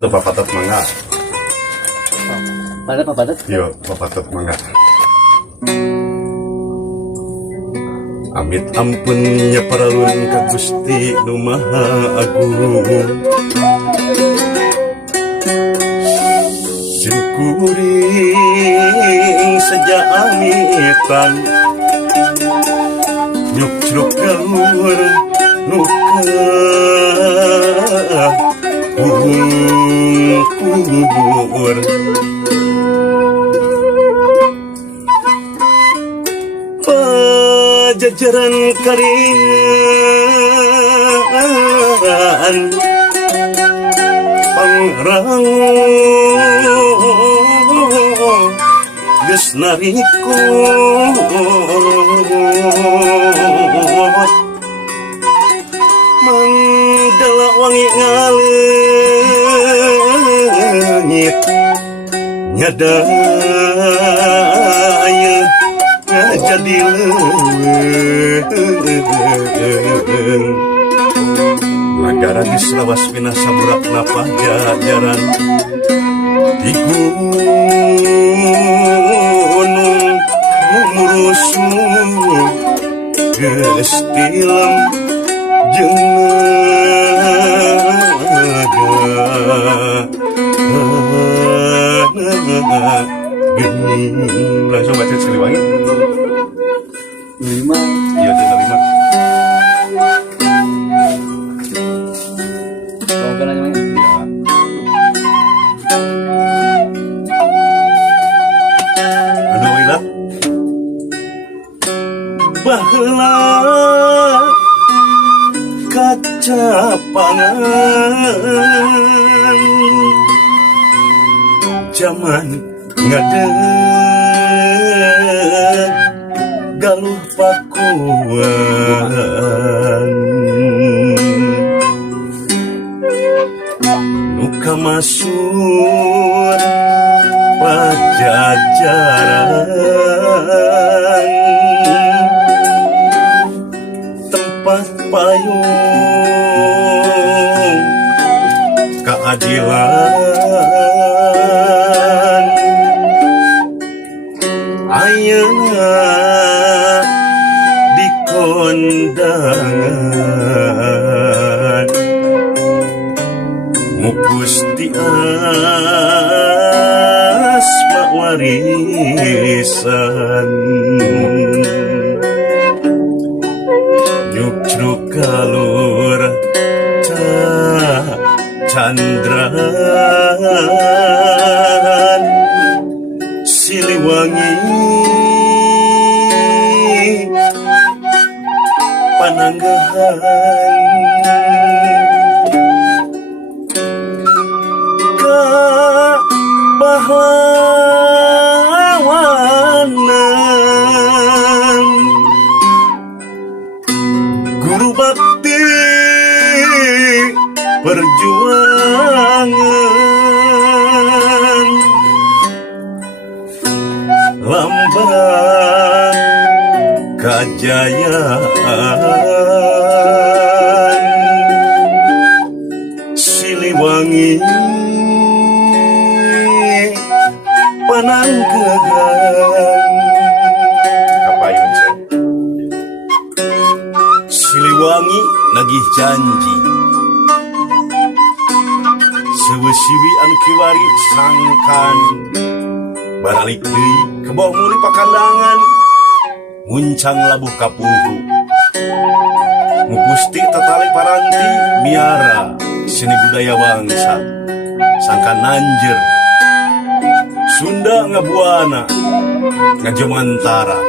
Itu papatot mangga. Pada papatot? Yo, papatot mangga. Amit ampunnya paralun ka Gusti Nu Maha Agung. Simkuring saja amitan nyuk cruk galur nuka kubur. Pajajaran karingan pangrang geus narikot mandala wangi ngaleungit nyadaya ngajadi leuweung nagara geus lawas pina saburakna pajajaran di gunung murusu geus tilem jeung gening. Langsung baca Siliwangi. Lima. Iya, itu 5. Kau kan namanya? Ya. Anu wilah. Baheula kaca pangan zaman ngadeg galuh pakuan nuka masur pajajaran tempat payung keadilan ayeuna di kondangan ngukus di asma warisan nyuk cruk galur candran Siliwangi pananggahan kapahlawanan guru bakti perjuangan lambang kejayaan Siliwangi pananggahan kapayun saya Siliwangi nagih janji sewesiwi anu kiwari sangkan baralik deui ke bawah muli pakandangan muncang labuh kapuhu mupusti tatali paranti miara seni budaya bangsa sangkan nanjer Sunda ngabuana ngajomantara